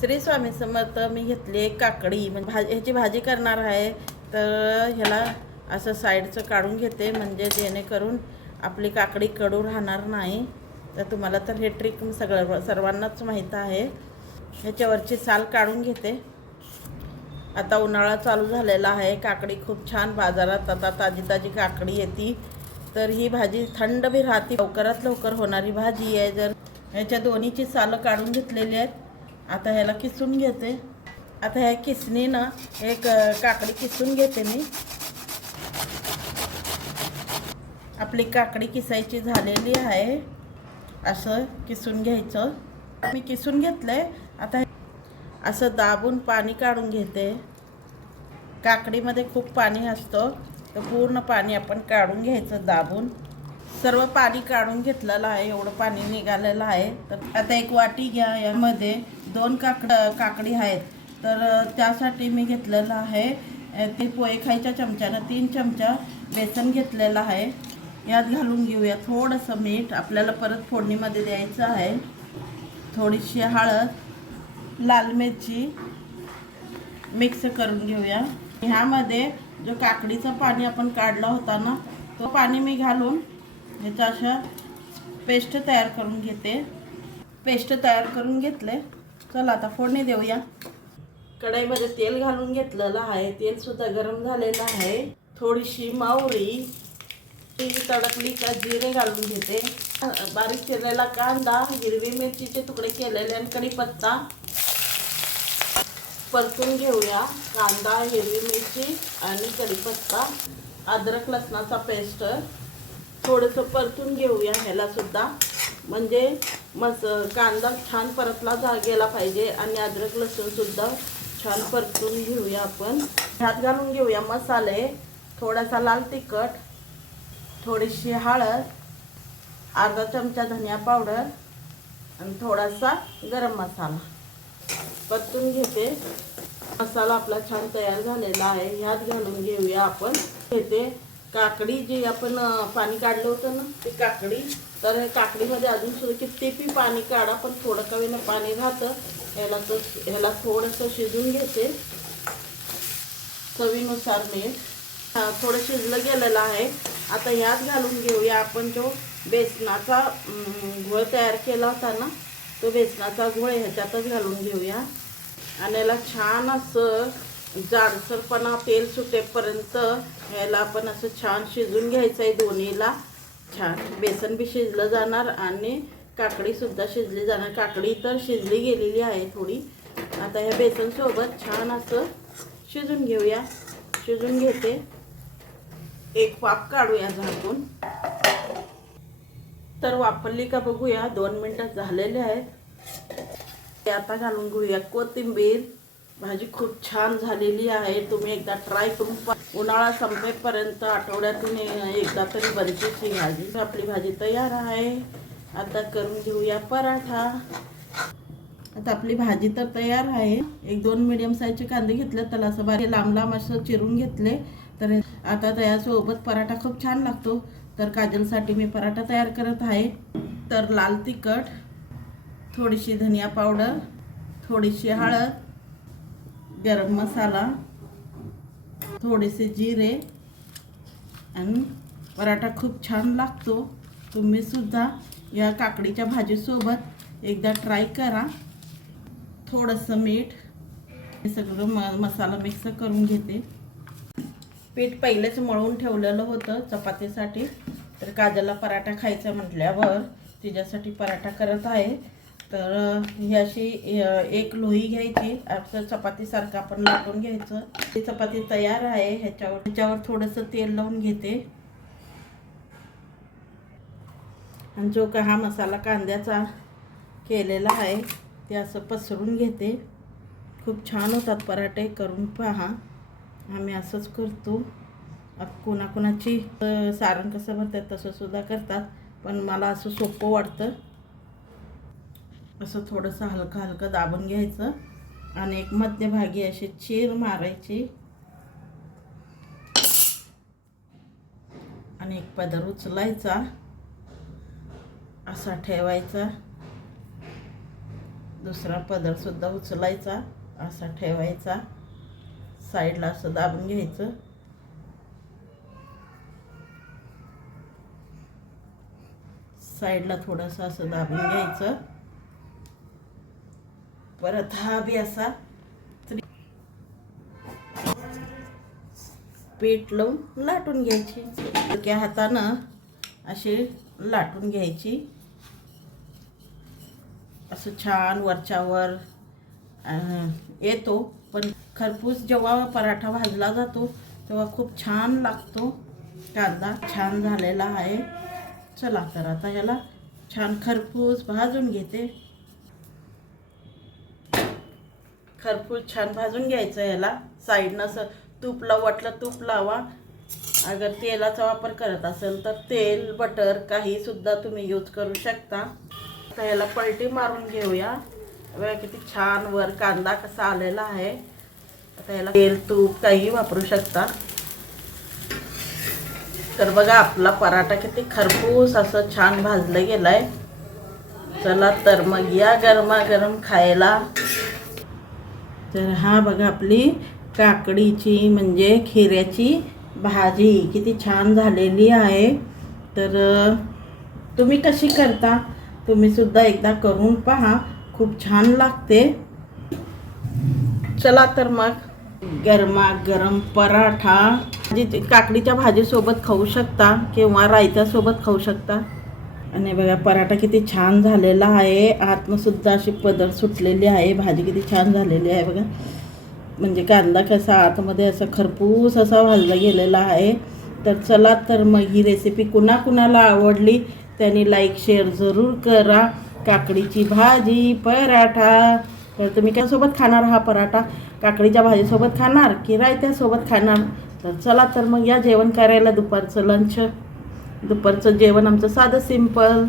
श्री स्वामी समर्थ. मी घेतली काकडी म्हणजे ह्याची भाजी करणार आहे. तर ह्याला असं साईडचं काढून घेते म्हणजे जेणेकरून आपली काकडी कडू राहणार नाही. तर तुम्हाला तर हे ट्रिक सर्वांनाच माहीत आहे. ह्याच्यावरची साल काढून घेते. आता उन्हाळा चालू झालेला आहे. काकडी खूप छान बाजारात आता ताजी ताजी काकडी येते. तर ही भाजी थंड बी राहते, लवकरात लवकर होणारी भाजी आहे. जर ह्याच्या दोन्हीची सालं काढून घेतलेली आहेत. आता ह्याला किसून घेते. आता ह्या किसणीनं एक काकडी किसून घेते मी. आपली काकडी किसायची झालेली आहे. असं किसून घ्यायचं. मी किसून घेतलंय. आता असं दाबून पाणी काढून घेते. काकडीमध्ये खूप पाणी असतं, तर पूर्ण पाणी आपण काढून घ्यायचं दाबून. सर्व पाणी काढून घेतलेलं आहे, एवढं पाणी निघालेलं आहे. तर आता एक वाटी घ्या. यामध्ये 2 काकडी आहेत. तर त्यासाठी मी घेतलेलं आहे ते पोहे खायच्या चमच्यानं 3 चमचा बेसन घेतलेलं आहे. यात घालून घेऊया थोडंसं मीठ. आपल्याला परत फोडणीमध्ये द्यायचं आहे. थोडीशी हळद, लाल मिरची मिक्स करून घेऊया. ह्यामध्ये जो काकडीचं पाणी आपण काढला होता ना, तो पाणी मी घालून ह्याचा अशा पेस्ट तयार करून घेते. पेस्ट तयार करून घेतले. चला आता फोडणी देऊया. कढईमध्ये तेल घालून घेतलेलं आहे. तेलसुद्धा गरम झालेलं आहे. थोडीशी मोहरी तडकली का जिरे घालून घेते. बारीक चिरलेला कांदा, हिरवी मिरचीचे तुकडे केलेले आणि कढीपत्ता परतून घेऊया. कांदा, हिरवी मिरची आणि कढीपत्ता, अद्रक लसणाचा पेस्ट थोडंसं परतून घेऊया. ह्याला सुद्धा म्हणजे कांदा छान परतला गेला पाहिजे आणि अद्रक लसूणसुद्धा छान परतून घेऊया आपण. ह्यात घालून घेऊया मसाले. थोडासा लाल तिखट, थोडीशी हळद, अर्धा चमचा धनिया पावडर आणि थोडासा गरम मसाला परतून घेते. मसाला आपला छान तयार झालेला आहे. ह्यात घालून घेऊया आपण घेते काकडी. जी आपण पाणी काढलं होतं ना, ती काकडी. तर काकडीमध्ये अजून सुद्धा किती बी पाणी काढा, पण थोडं कमीनं पाणी राहतं. ह्याला थोडंसं शिजून घेते. चवीनुसार मीठ. थोडं शिजलं गेलेलं आहे. आता ह्यात घालून घेऊया आपण जो बेसनाचा घोळ तयार केला होता ना, तो बेसनाचा घोळ ह्याच्यातच घालून घेऊया. आणि याला छान असं जाडसरपणा तेल सुटेपर्यंत ह्याला आपण असं छान शिजून घ्यायचं आहे. दोन्हीला छान बेसन बी शिजलं जाणार आणि काकडीसुद्धा शिजली जाणार. काकडी तर शिजली गेलेली आहे थोडी. आता ह्या बेसनसोबत छान असं शिजून घेऊया. शिजून घेते. एक वाफ काढूया झाकून. तर वापरली का बघूया. 2 मिनटं झालेले आहेत. ते आता घालून घेऊया कोथिंबीर. भाजी खूप छान झालेली आहे. तुम्ही एकदा ट्राय करून उन्हाळा संपेपर्यंत आठवड्यातून एकदा तरी बनते ही भाजी. आपली भाजी तयार आहे. आता करून घेऊया पराठा. आता आपली भाजी तर तयार आहे. 1-2 मीडियम साईजचे कांदे घेतले, त्याला असं बारीक लांब लांब असं चिरून घेतले. तर आता त्यासोबत पराठा खूप छान लागतो. तर काजलसाठी मी पराठा तयार करत आहे. तर लाल तिखट, थोडीशी धनिया पावडर, थोडीशी हळद, गरम मसाला, थोडेसे जिरे आणि पराठा खूप छान लागतो. तुम्ही सुद्धा या काकडीच्या भाजीसोबत एकदा ट्राय करा. थोडंसं मीठ, हे सगळं मसाला मिक्स करून घेते. पीठ पहिलेच मळून ठेवलेलं होतं चपातीसाठी. तर काजलला पराठा खायचा म्हटल्यावर तिच्यासाठी पराठा करत आहे. तर ही अशी एक लोही घ्यायची, असं चपातीसारखं आपण लाटून घ्यायचं. ही चपाती तयार आहे. ह्याच्यावर थोडंसं तेल लावून घेते आणि जो का हा मसाला कांद्याचा केलेला आहे ते असं पसरून घेते. खूप छान होतात पराठे, करून पहा. आम्ही असंच करतो. कोणाकोणाची सारण कसं भरतात तसं सुद्धा करतात, पण मला असं सोपं वाटतं. असं थोडंसं हलकं हलकं दाबून घ्यायचं आणि एक मध्यभागी अशी चीर मारायची आणि एक पदर उचलायचा, असा ठेवायचा दुसरा पदरसुद्धा उचलायचा, असा ठेवायचा, साईडला असं दाबून घ्यायचं. साईडला थोडंसं असं दाबून घ्यायचं. परत हा बी असा पीठ लावून लाटून घ्यायची. हलक्या हातानं अशी लाटून घ्यायची. असं छान वरच्यावर येतो. पण खरपूस जेव्हा पराठा भाजला जातो तेव्हा खूप छान लागतो. कांदा छान झालेला आहे. चला तर आता याला छान खरपूस भाजून घेते. खरपूस छान भाजून घ्यायचं. याला साईडनं असं तूप वाटलं तूप लावा. अगर तेलाचा वापर करत असेल तर तेल बटर काही सुद्धा तुम्ही यूज करू शकता. आता याला पलटी मारून घेऊया. बघा किती छान वर कांदा कसा आलेला आहे. आता याला तेल तूप काही वापरू शकता. तर बघा आपला पराठा किती खरपूस असं छान भाजलं गेलाय. चला तर मग या गरमागरम खायला. तर हा बघा आपली काकडीची म्हणजे खिऱ्याची भाजी किती छान झालेली आहे. तर तुम्ही कशी करता, तुम्ही सुद्धा एकदा करून पहा, खूप छान लागते. चला तर मग गरमागरम पराठा काकडीच्या भाजीसोबत खाऊ शकता किंवा रायत्यासोबत खाऊ शकता. आणि बघा पराठा किती छान झालेला आहे. आतमंसुद्धा अशी पदर सुटलेली आहे. भाजी किती छान झालेली आहे बघा. म्हणजे कांदा कसा आतमध्ये असा खरपूस असा भाजला गेलेला आहे. तर चला तर मग ही रेसिपी कुणाकुणाला आवडली त्यांनी लाईक शेअर जरूर करा. काकडीची भाजी पराठा. तर तुम्ही त्यासोबत खाणार हा पराठा? काकडीच्या भाजीसोबत खाणार की रायत्यासोबत खाणार? तर चला तर मग या जेवण करायला. दुपारचं जेवण आमचं साधं सिंपल.